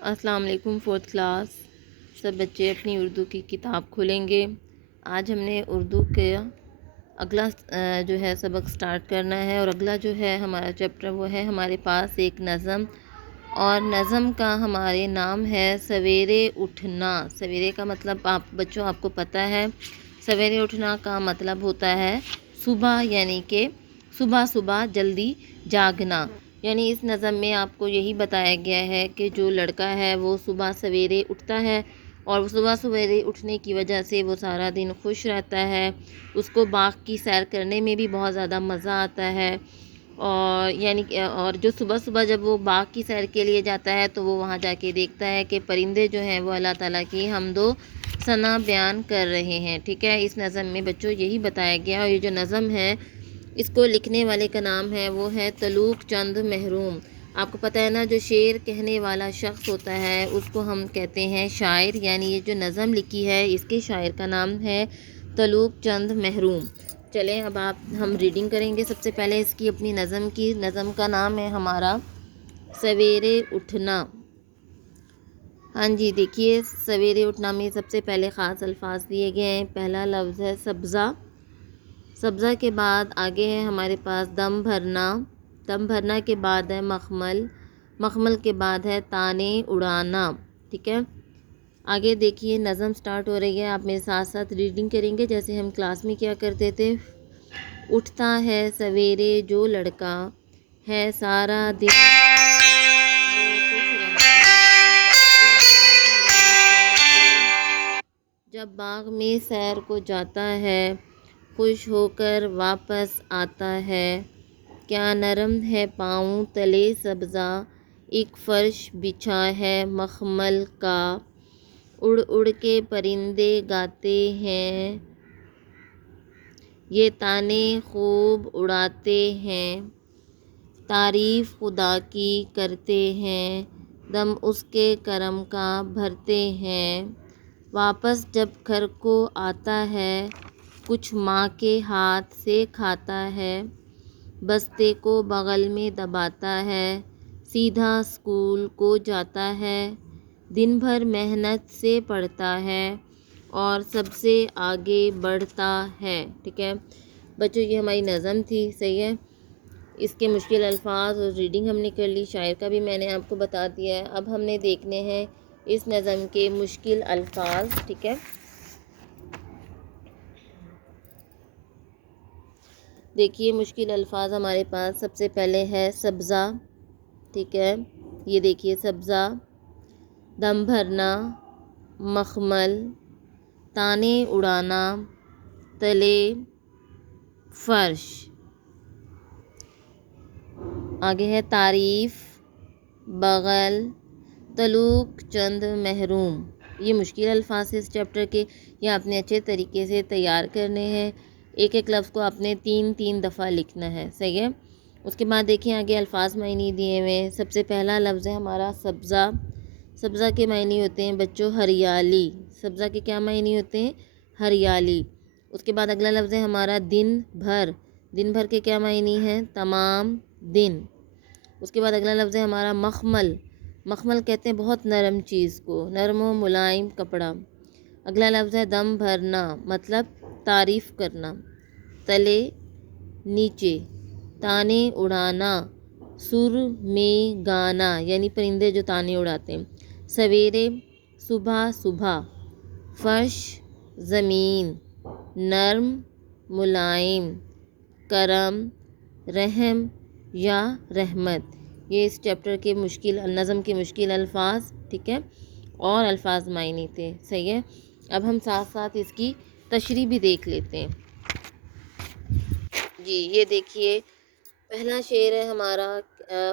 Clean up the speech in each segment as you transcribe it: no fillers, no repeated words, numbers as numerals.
السلام علیکم fourth class سب بچے اپنی اردو کی کتاب کھولیں گے۔ آج ہم نے اردو کے اگلا جو ہے سبق سٹارٹ کرنا ہے، اور اگلا جو ہے ہمارا چیپٹر وہ ہے ہمارے پاس ایک نظم، اور نظم کا ہمارے نام ہے سویرے اٹھنا۔ سویرے کا مطلب آپ کو پتہ ہے، سویرے اٹھنا کا مطلب ہوتا ہے صبح، یعنی کہ صبح جلدی جاگنا۔ یعنی اس نظم میں آپ کو یہی بتایا گیا ہے کہ جو لڑکا ہے وہ صبح سویرے اٹھتا ہے، اور صبح سویرے اٹھنے کی وجہ سے وہ سارا دن خوش رہتا ہے، اس کو باغ کی سیر کرنے میں بھی بہت زیادہ مزہ آتا ہے، اور جو صبح جب وہ باغ کی سیر کے لیے جاتا ہے تو وہ وہاں جا کے دیکھتا ہے کہ پرندے جو ہیں وہ اللہ تعالیٰ کی حمد و ثنا بیان کر رہے ہیں۔ ٹھیک ہے، اس نظم میں بچوں یہی بتایا گیا، اور یہ جو نظم ہے اس کو لکھنے والے کا نام ہے وہ ہے طلوق چند محروم۔ آپ کو پتہ ہے نا، جو شعر کہنے والا شخص ہوتا ہے اس کو ہم کہتے ہیں شاعر، یعنی یہ جو نظم لکھی ہے اس کے شاعر کا نام ہے طلوق چند محروم۔ چلیں اب ہم ریڈنگ کریں گے سب سے پہلے اس کی اپنی نظم کی۔ نظم کا نام ہے ہمارا سویرے اٹھنا۔ ہاں جی، دیکھیے سویرے اٹھنا میں سب سے پہلے خاص الفاظ دیے گئے ہیں۔ پہلا لفظ ہے سبزہ، سبزہ کے بعد آگے ہے ہمارے پاس دم بھرنا، دم بھرنا کے بعد ہے مخمل، مخمل کے بعد ہے تانے اڑانا۔ ٹھیک ہے، آگے دیکھیے نظم سٹارٹ ہو رہی ہے، آپ میرے ساتھ ساتھ ریڈنگ کریں گے جیسے ہم کلاس میں کیا کرتے تھے۔ اٹھتا ہے سویرے جو لڑکا ہے سارا دن جب باغ میں سیر کو جاتا ہے، خوش ہو کر واپس آتا ہے۔ کیا نرم ہے پاؤں تلے سبزہ، ایک فرش بچھا ہے مخمل کا۔ اڑ اڑ کے پرندے گاتے ہیں، یہ تانے خوب اڑاتے ہیں۔ تعریف خدا کی کرتے ہیں، دم اس کے کرم کا بھرتے ہیں۔ واپس جب گھر کو آتا ہے، کچھ ماں کے ہاتھ سے کھاتا ہے۔ بستے کو بغل میں دباتا ہے، سیدھا اسکول کو جاتا ہے۔ دن بھر محنت سے پڑھتا ہے، اور سب سے آگے بڑھتا ہے۔ ٹھیک ہے بچوں، یہ ہماری نظم تھی، صحیح ہے۔ اس کے مشکل الفاظ اور ریڈنگ ہم نے کر لی، شاعر کا بھی میں نے آپ کو بتا دیا ہے۔ اب ہم نے دیکھنے ہیں اس نظم کے مشکل الفاظ۔ ٹھیک ہے، دیکھیے مشکل الفاظ ہمارے پاس سب سے پہلے ہے سبزہ۔ ٹھیک ہے، یہ دیکھیے سبزہ، دم بھرنا، مخمل، تانے اڑانا، تلے، فرش۔ آگے ہے تعریف، بغل، طلوق چند محروم۔ یہ مشکل الفاظ ہیں اس چیپٹر کے، یہ آپ نے اچھے طریقے سے تیار کرنے ہیں۔ ایک ایک لفظ کو آپ نے 3 دفعہ لکھنا ہے، صحیح ہے۔ اس کے بعد دیکھیں آگے الفاظ معنی دیے ہوئے ہیں۔ سب سے پہلا لفظ ہے ہمارا سبزہ۔ سبزہ کے معنی ہوتے ہیں بچوں ہریالی۔ سبزہ کے کیا معنی ہوتے ہیں؟ ہریالی۔ اس کے بعد اگلا لفظ ہے ہمارا دن بھر۔ دن بھر کے کیا معنی ہیں؟ تمام دن۔ اس کے بعد اگلا لفظ ہے ہمارا مخمل۔ مخمل کہتے ہیں بہت نرم چیز کو، نرم و ملائم کپڑا۔ اگلا لفظ ہے دم بھرنا، مطلب تعریف کرنا۔ تلے، نیچے۔ تانے اڑانا، سر میں گانا، یعنی پرندے جو تانے اڑاتے ہیں۔ سویرے، صبح۔ فرش، زمین۔ نرم، ملائم۔ کرم، رحم یا رحمت۔ یہ اس چیپٹر کے نظم کے مشکل الفاظ، ٹھیک ہے، اور الفاظ معنی تھے، صحیح ہے۔ اب ہم ساتھ ساتھ اس کی تشریح بھی دیکھ لیتے ہیں۔ جی یہ دیکھیے پہلا شعر ہے ہمارا،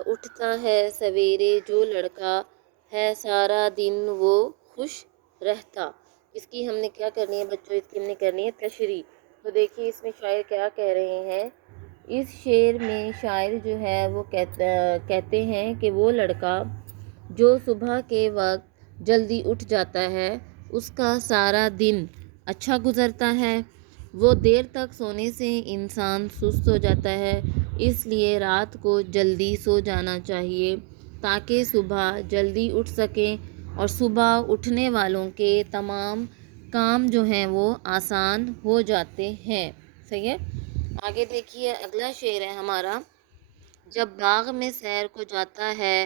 اٹھتا ہے سویرے جو لڑکا ہے سارا دن وہ خوش رہتا۔ اس کی ہم نے کیا کرنی ہے بچوں؟ اس کی ہم نے کرنی ہے تشریح۔ تو دیکھیے اس میں شاعر کیا کہہ رہے ہیں۔ اس شعر میں شاعر جو ہے وہ کہتے ہیں کہ وہ لڑکا جو صبح کے وقت جلدی اٹھ جاتا ہے اس کا سارا دن اچھا گزرتا ہے۔ وہ دیر تک سونے سے انسان سست ہو جاتا ہے، اس لیے رات کو جلدی سو جانا چاہیے تاکہ صبح جلدی اٹھ سکیں اور صبح اٹھنے والوں کے تمام کام جو ہیں وہ آسان ہو جاتے ہیں۔ صحیح ہے؟ آگے دیکھیے اگلا شعر ہے ہمارا، جب باغ میں سیر کو جاتا ہے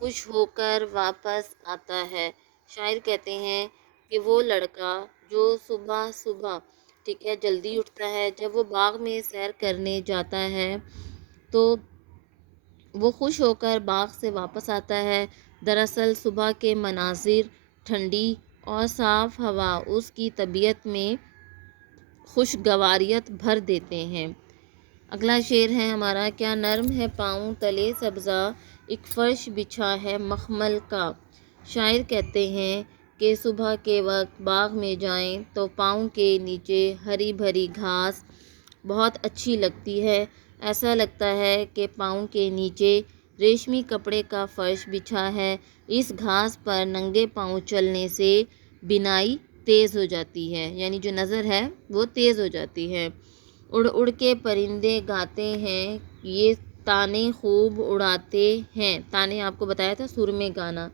خوش ہو کر واپس آتا ہے۔ شاعر کہتے ہیں کہ وہ لڑکا جو صبح صبح ٹھیک ہے جلدی اٹھتا ہے، جب وہ باغ میں سیر کرنے جاتا ہے تو وہ خوش ہو کر باغ سے واپس آتا ہے۔ دراصل صبح کے مناظر، ٹھنڈی اور صاف ہوا اس کی طبیعت میں خوشگواریت بھر دیتے ہیں۔ اگلا شعر ہے ہمارا، کیا نرم ہے پاؤں تلے سبزہ، ایک فرش بچھا ہے مخمل کا۔ شاعر کہتے ہیں کہ صبح کے وقت باغ میں جائیں تو پاؤں کے نیچے ہری بھری گھاس بہت اچھی لگتی ہے۔ ایسا لگتا ہے کہ پاؤں کے نیچے ریشمی کپڑے کا فرش بچھا ہے۔ اس گھاس پر ننگے پاؤں چلنے سے بینائی تیز ہو جاتی ہے، یعنی جو نظر ہے وہ تیز ہو جاتی ہے۔ اڑ اڑ کے پرندے گاتے ہیں، یہ تانے خوب اڑاتے ہیں۔ تانے آپ کو بتایا تھا سر میں گانا۔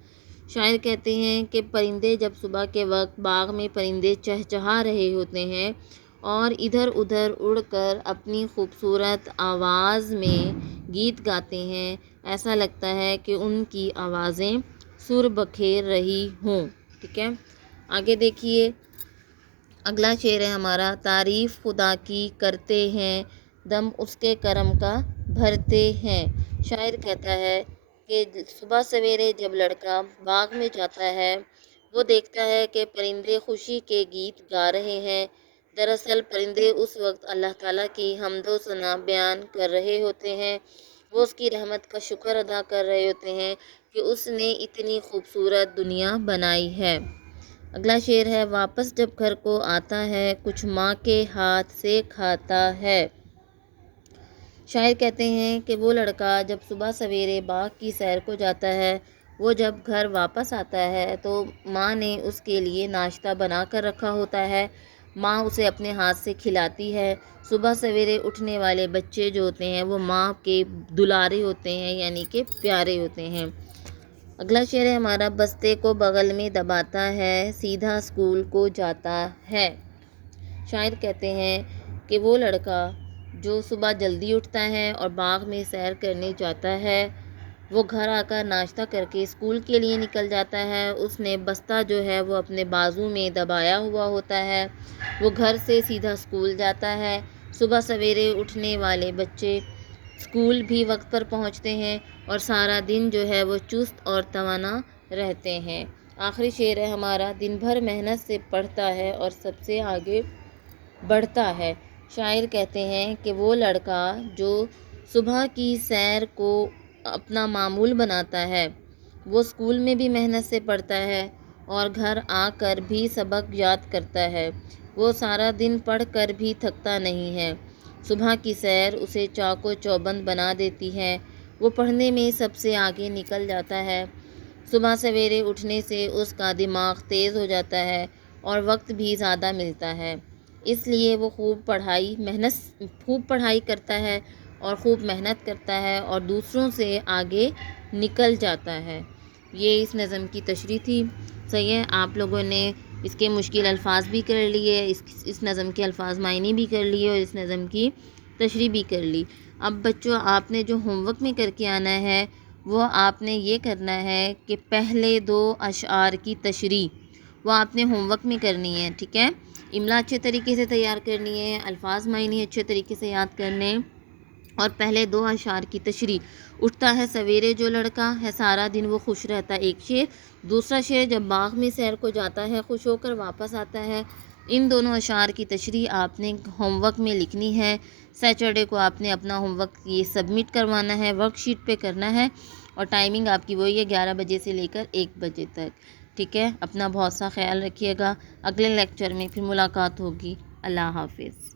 شاعر کہتے ہیں کہ پرندے جب صبح کے وقت باغ میں پرندے چہچہا رہے ہوتے ہیں اور ادھر ادھر اڑ کر اپنی خوبصورت آواز میں گیت گاتے ہیں، ایسا لگتا ہے کہ ان کی آوازیں سر بکھیر رہی ہوں۔ ٹھیک ہے، آگے دیکھیے اگلا شعر ہے ہمارا، تعریف خدا کی کرتے ہیں دم اس کے کرم کا بھرتے ہیں۔ شاعر کہتا ہے کہ صبح سویرے جب لڑکا باغ میں جاتا ہے وہ دیکھتا ہے کہ پرندے خوشی کے گیت گا رہے ہیں۔ دراصل پرندے اس وقت اللہ تعالیٰ کی حمد و ثنا بیان کر رہے ہوتے ہیں، وہ اس کی رحمت کا شکر ادا کر رہے ہوتے ہیں کہ اس نے اتنی خوبصورت دنیا بنائی ہے۔ اگلا شعر ہے، واپس جب گھر کو آتا ہے کچھ ماں کے ہاتھ سے کھاتا ہے۔ شاعر کہتے ہیں کہ وہ لڑکا جب صبح سویرے باغ کی سیر کو جاتا ہے، وہ جب گھر واپس آتا ہے تو ماں نے اس کے لیے ناشتہ بنا کر رکھا ہوتا ہے، ماں اسے اپنے ہاتھ سے کھلاتی ہے۔ صبح سویرے اٹھنے والے بچے جو ہوتے ہیں وہ ماں کے دلارے ہوتے ہیں، یعنی کہ پیارے ہوتے ہیں۔ اگلا شعر ہے ہمارا، بستے کو بغل میں دباتا ہے سیدھا اسکول کو جاتا ہے۔ شاعر کہتے ہیں کہ وہ لڑکا جو صبح جلدی اٹھتا ہے اور باغ میں سیر کرنے جاتا ہے وہ گھر آ کر ناشتہ کر کے اسکول کے لیے نکل جاتا ہے۔ اس نے بستہ جو ہے وہ اپنے بازو میں دبایا ہوا ہوتا ہے، وہ گھر سے سیدھا اسکول جاتا ہے۔ صبح سویرے اٹھنے والے بچے اسکول بھی وقت پر پہنچتے ہیں اور سارا دن جو ہے وہ چست اور توانا رہتے ہیں۔ آخری شعر ہے ہمارا، دن بھر محنت سے پڑھتا ہے اور سب سے آگے بڑھتا ہے۔ شاعر کہتے ہیں کہ وہ لڑکا جو صبح کی سیر کو اپنا معمول بناتا ہے وہ اسکول میں بھی محنت سے پڑھتا ہے اور گھر آ کر بھی سبق یاد کرتا ہے، وہ سارا دن پڑھ کر بھی تھکتا نہیں ہے۔ صبح کی سیر اسے چاق و چوبند بنا دیتی ہے، وہ پڑھنے میں سب سے آگے نکل جاتا ہے۔ صبح سویرے اٹھنے سے اس کا دماغ تیز ہو جاتا ہے اور وقت بھی زیادہ ملتا ہے، اس لیے وہ خوب پڑھائی کرتا ہے اور خوب محنت کرتا ہے اور دوسروں سے آگے نکل جاتا ہے۔ یہ اس نظم کی تشریح تھی۔ صحیح ہے، آپ لوگوں نے اس کے مشکل الفاظ بھی کر لیے، اس نظم کے الفاظ معنی بھی کر لیے اور اس نظم کی تشریح بھی کر لی۔ اب بچوں آپ نے جو ہوم ورک میں کر کے آنا ہے وہ آپ نے یہ کرنا ہے کہ پہلے 2 اشعار کی تشریح وہ آپ نے ہوم ورک میں کرنی ہے۔ ٹھیک ہے، املا اچھے طریقے سے تیار کرنی ہے، الفاظ معنی اچھے طریقے سے یاد کرنے، اور پہلے 2 اشعار کی تشریح۔ اٹھتا ہے سویرے جو لڑکا ہے سارا دن وہ خوش رہتا، ایک شعر۔ دوسرا شعر، جب باغ میں سیر کو جاتا ہے خوش ہو کر واپس آتا ہے۔ ان دونوں اشعار کی تشریح آپ نے ہوم ورک میں لکھنی ہے۔ سیٹرڈے کو آپ نے اپنا ہوم ورک یہ سبمٹ کروانا ہے، ورک شیٹ پہ کرنا ہے، اور ٹائمنگ آپ کی وہی ہے 11 بجے سے لے کر 1 بجے تک۔ ٹھیک ہے، اپنا بہت سا خیال رکھیے گا۔ اگلے لیکچر میں پھر ملاقات ہوگی۔ اللہ حافظ۔